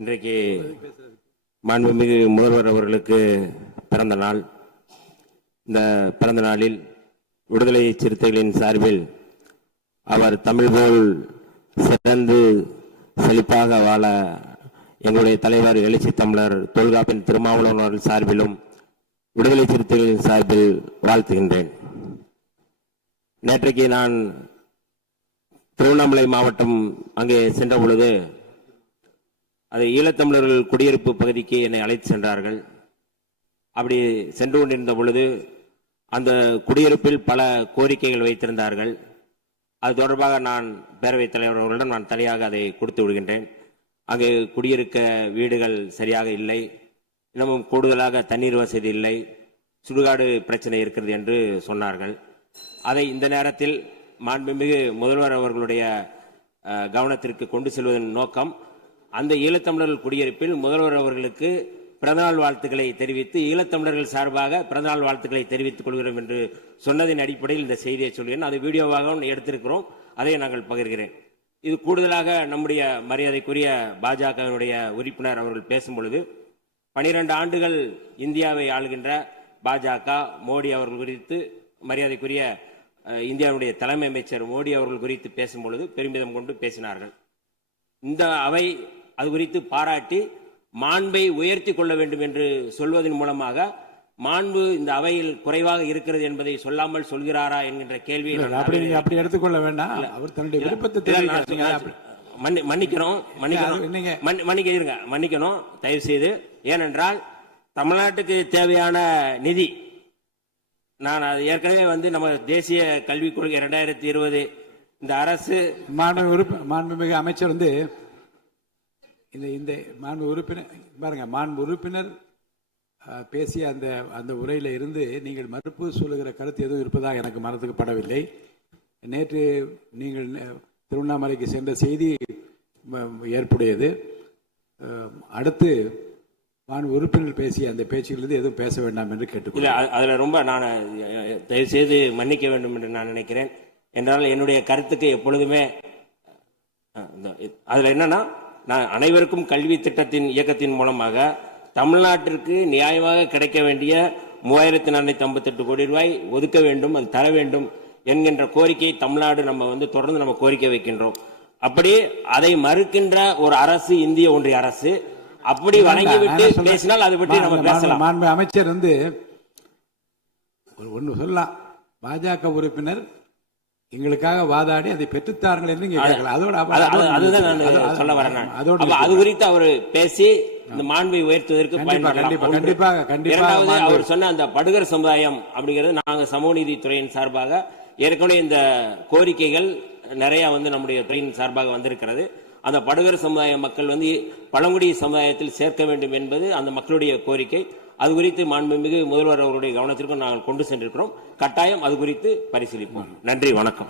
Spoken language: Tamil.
இன்றைக்கு மாண்புமிகு முதல்வர் அவர்களுக்கு பிறந்த நாள். இந்த பிறந்த நாளில் விடுதலை சிறுத்தைகளின் சார்பில் அவர் தமிழ் போல் சிறந்து செழிப்பாக வாழ எங்களுடைய தலைவர் எழுச்சி தமிழர் தொல்காப்பின் திருமாவளவன் அவர்கள் சார்பிலும் விடுதலை சிறுத்தைகளின் சார்பில் வாழ்த்துகின்றேன். நேற்றைக்கு நான் திருவண்ணாமலை மாவட்டம் அங்கே சென்ற பொழுது அது ஈழத்தமிழர்கள் குடியிருப்பு பகுதிக்கு என்னை அழைத்து சென்றார்கள். அப்படி சென்று கொண்டிருந்த பொழுது அந்த குடியிருப்பில் பல கோரிக்கைகள் வைத்திருந்தார்கள். அது தொடர்பாக நான் பேரவைத் தலைவர் அவர்களிடம் நான் தனியாக அதை கொடுத்து விடுகின்றேன். அங்கே குடியிருக்க வீடுகள் சரியாக இல்லை, இன்னமும் கூடுதலாக தண்ணீர் வசதி இல்லை, சுடுகாடு பிரச்சனை இருக்கிறது என்று சொன்னார்கள். அதை இந்த நேரத்தில் மாண்புமிகு முதல்வர் அவர்களுடைய கவனத்திற்கு கொண்டு செல்வதன் நோக்கம், அந்த ஈழத்தமிழர்கள் குடியிருப்பில் முதல்வர் அவர்களுக்கு பிறந்தநாள் வாழ்த்துக்களை தெரிவித்து ஈழத்தமிழர்கள் சார்பாக பிறந்தநாள் வாழ்த்துக்களை தெரிவித்துக் கொள்கிறோம் என்று சொன்னதின் அடிப்படையில் இந்த செய்தியை சொல்கிறேன். அது வீடியோவாக எடுத்திருக்கிறோம், அதை நாங்கள் பகிர்கிறேன். இது கூடுதலாக நம்முடைய மரியாதைக்குரிய பாஜகவினுடைய உறுப்பினர் அவர்கள் பேசும் பொழுது 12 ஆண்டுகள் இந்தியாவை ஆளுகின்ற பாஜக மோடி அவர்கள் குறித்து, மரியாதைக்குரிய இந்தியாவுடைய தலைமை அமைச்சர் மோடி அவர்கள் குறித்து பேசும் பொழுது பெருமிதம் கொண்டு பேசினார்கள். இந்த அவை அது குறித்து பாராட்டி மாண்பை உயர்த்தி கொள்ள வேண்டும் என்று சொல்வதன் மூலமாக மாண்பு இந்த அவையில் குறைவாக இருக்கிறது என்பதை சொல்லாமல் சொல்கிறாரா என்கின்ற கேள்வியை அப்படி எடுத்துக்கொள்ள வேண்டாம். அவர் தன்னுடைய விருப்பத்தை மன்னிக்கணும் தயவு செய்து. ஏனென்றால் தமிழ்நாட்டுக்கு தேவையான நிதி, நான் ஏற்கனவே நம்ம தேசிய கல்விக் கொள்கை 2020 இந்த அரசு மாண்புமிகு அமைச்சர் இந்த மாண்பு உறுப்பினர் பாருங்க, மாண்பு உறுப்பினர் பேசிய அந்த உரையில இருந்து நீங்கள் மறுப்பு சொல்லுகிற கருத்து எதுவும் இருப்பதாக எனக்கு மனத்துக்கு படவில்லை. நேற்று நீங்கள் திருவண்ணாமலைக்கு சென்ற செய்தி ஏற்புடையது. அடுத்து மாண்பு உறுப்பினர் பேசிய அந்த பேச்சுகளிலிருந்து எதுவும் பேச வேண்டாம் என்று கேட்டுக்கொள்கிறேன். அதுல ரொம்ப நான் தயவு செய்து மன்னிக்க வேண்டும் என்று நான் நினைக்கிறேன். என்றால் என்னுடைய கருத்துக்கு எப்பொழுதுமே அதுல என்னன்னா, நான் அனைவருக்கும் கல்வி திட்டத்தின் இயக்கத்தின் மூலமாக தமிழ்நாட்டிற்கு நியாயமாக கிடைக்க வேண்டிய 3458 கோடி ரூபாய் ஒதுக்க வேண்டும், அது தர வேண்டும் என்கின்ற கோரிக்கையை தமிழ்நாடு நம்ம தொடர்ந்து நம்ம கோரிக்கை வைக்கின்றோம். அப்படி அதை மறுக்கின்ற ஒரு அரசு இந்திய ஒன்றிய அரசு. அப்படி வழங்கிவிட்டு பேசினால் அதை பற்றி நம்ம பேசலாம். மாண்பு அமைச்சர் ஒன்று சொல்லலாம், பாஜக உறுப்பினர் எங்களுக்காக வாதாடி அதை பெற்றுத்தார்கள் என்று அதுதான் நான் சொல்ல வரேன். அது குறித்து அவர் பேசி இந்த மாண்பை உயர்த்துவதற்கு கண்டிப்பாக அவர் சொன்ன அந்த படுகர் சமுதாயம் அப்படிங்கிறது, நாங்க சமூக நீதித்துறையின் சார்பாக ஏற்கனவே இந்த கோரிக்கைகள் நிறைய நம்முடைய துறையின் சார்பாக வந்திருக்கிறது. அந்த படுகர் சமுதாய மக்கள் பழங்குடி சமுதாயத்தில் சேர்க்க வேண்டும் என்பது அந்த மக்களுடைய கோரிக்கை. அது குறித்து மாண்புமிகு முதல்வர் அவருடைய கவனத்திற்கும் நாங்கள் கொண்டு சென்றிருக்கிறோம். கட்டாயம் அது குறித்து பரிசீலிப்போம். நன்றி, வணக்கம்.